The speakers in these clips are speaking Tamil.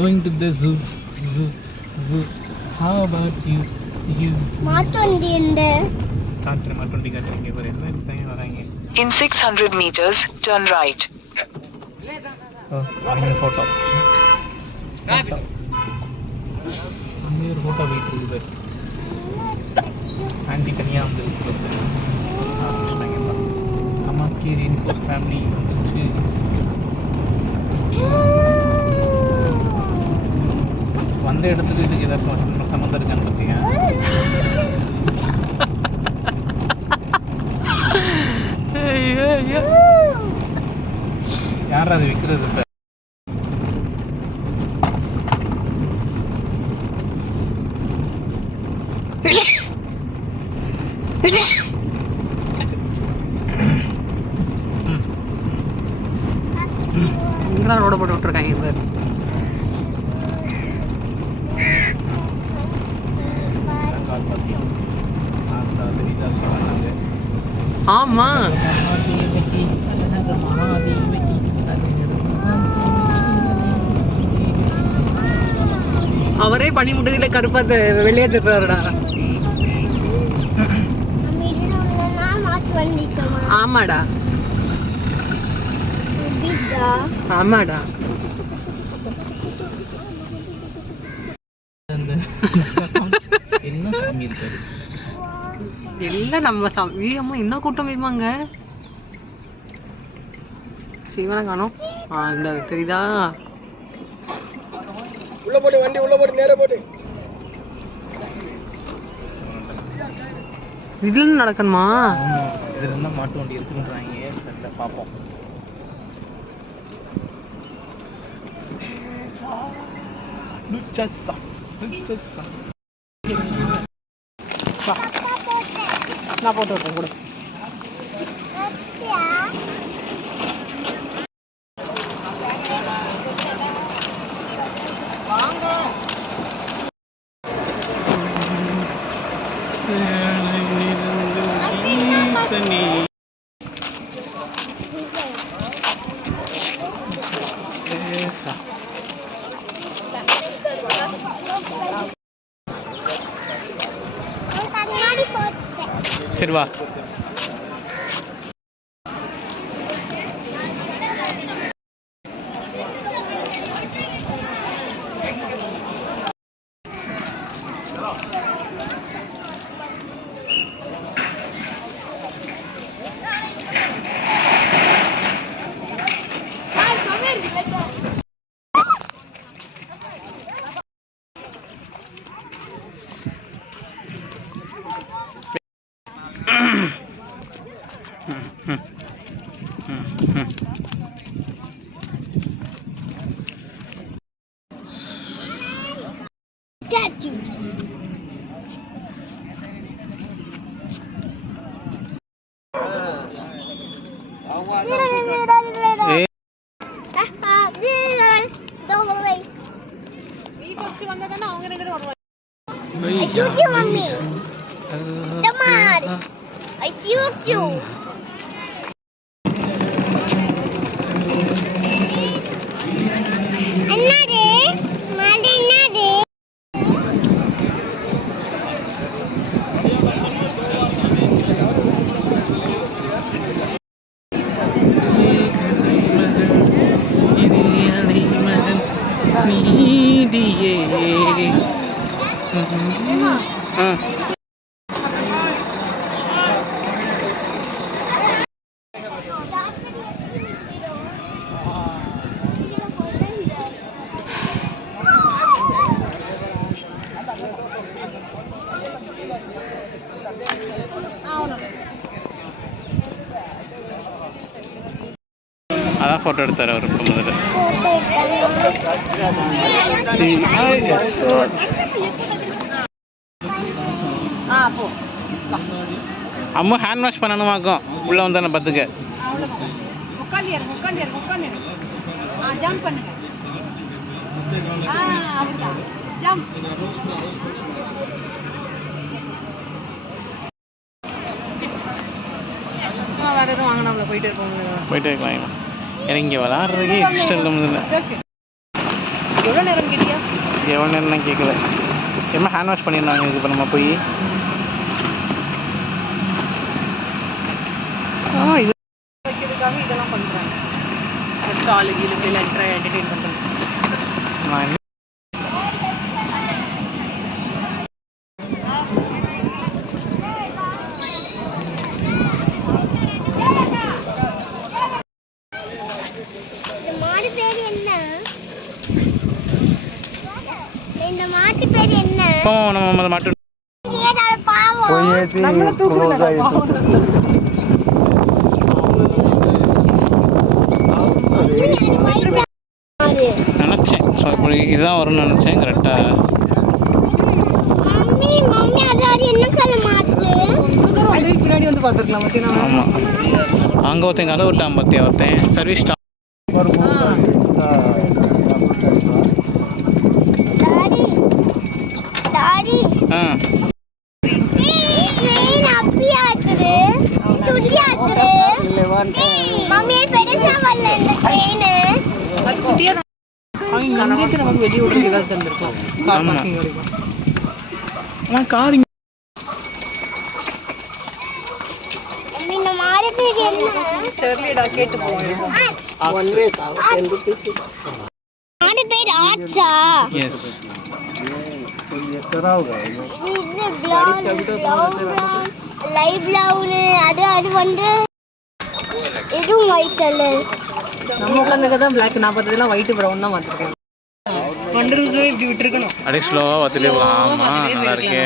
Going to the zoo. How about you? மாட்டுவண்டி இந்த காட்டுற மாட்டுவண்டி காட்டுறீங்க பாரு, என்ன தனியா வராங்க. In 600 meters, turn right. அங்கே ஃபோட்டோ அங்கே ஒரு ஃபோட்டோ போயிட்டு இருக்குது. ஆண்டி தனியாக வந்து அம்மாக்கு ரெயின்ஃபோர்ஸ் ஃபேமிலி வந்துச்சு. வந்த இடத்துக்கு இதுக்கு ஏதாச்சும் சம்மந்தம் இருக்கான்னு பார்த்தியா? யார் அது விற்கிறது? இப்போ இங்கெல்லாம் ரோட போட்டு விட்டுருக்காங்க இவர். ஆமா அவரே பண்ணி முட்டதில கருப்பாத்த வெளியே திட்டுறாருடா. ஆமாடா ஆமாடா. என்ன சாமி இருக்காரு எல்லாம் நம்ம சாமி. அம்மா என்ன கூட்டம் வைப்பாங்க. சிவனை காணோம். இந்த தெரியுதா? உள்ள போட்டு வண்டி உள்ள போட்டு நேரா போட்டு இதுல நடக்கணுமா? இதுல இருந்தா மாட்டு வண்டி இருக்குன்றாங்க. சரி பாப்போம். நான் போட்டு விட்டேன் கூட. சரி வா. I shoot you, mommy. Come on. I shoot you. Another. Mommy, another. அதான் ஃபோட்டோ எடுத்தார் அவர் முதல்ல. போ அம்மா ஹேண்ட் வாஷ் பண்ணணுமாக்கும் உள்ளே வந்தானே பார்த்துக்க. அவ்வளோதான். உட்காந்து ஜம்ப் பண்ணுங்க. அப்படிதான் ஜம்ப். வேறு எதுவும் வாங்கினாங்களா? போயிட்டே இருக்கலாம். எனக்கு இங்கே விளாட்றதுக்கே இஷ்டம் இல்லை. எவ்வளோ நேரம் கேட்டியா? எவ்வளோ நேரம்லாம் கேட்கல. என்ன ஹேண்ட் வாஷ் பண்ணியிருந்தாங்க இதுக்கு இப்போ நம்ம போய். இது வைக்கிறதுக்காக இதெல்லாம் பண்ணுறாங்க. ஸ்டாலு கீழே போய் என்டர்டெயின் பண்ணுறாங்க. நம்ம மட்டும் நினச்சேன். ஸோ இப்படி இதுதான் வரும்னு நினச்சேன். கரெக்டாக பின்னாடி வந்து பார்த்துருக்கலாம். ஆமாம், அங்கே ஒருத்தன் கதை விட்டான் பார்த்தியா? ஒருத்தன் சர்வீஸ் ஸ்டாப். நமக்கு வெளியே விடுறதுக்காக தந்திருக்கோம். கார் தெரியலடா, கேட்டு போவோம். நம்ம உட்காந்துக்கதான் பிளாக். நான் பார்த்ததெல்லாம் ஒயிட் ப்ரௌன் தான் பார்த்துருக்கேன். இப்படி விட்டுருக்கணும். அப்படியே ஸ்லோவாக பார்த்துட்டே போகலாம். ஆமாம், நல்லா இருக்கு.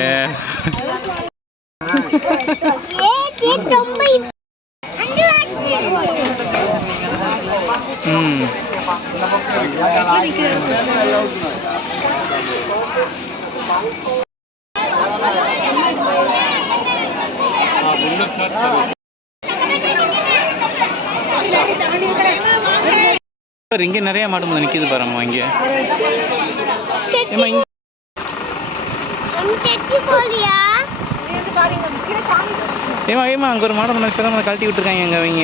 இங்கே நிறைய மாடு முதல்ல நிற்கிது பாருங்கம்மா. இங்கே ஏமா அங்கே ஒரு மாடு முதல்ல இப்போ தான் கழட்டி விட்டுருக்காங்க. எங்கே அவங்க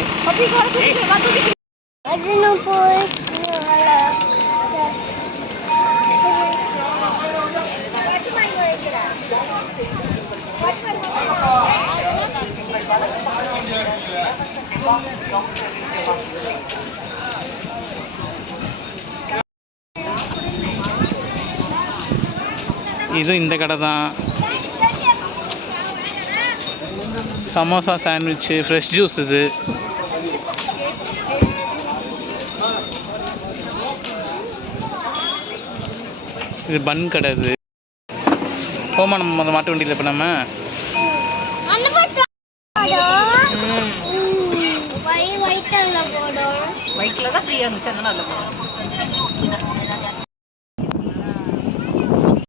இது இந்த கடை தான். Samosa, sandwich, fresh juice. இது பன் கடை. இது போமா நம்ம அந்த மாட்டு வண்டியில். இப்போ நம்ம ஒயிட்டில் தான் ஃப்ரீயாக இருந்துச்சு. அதனால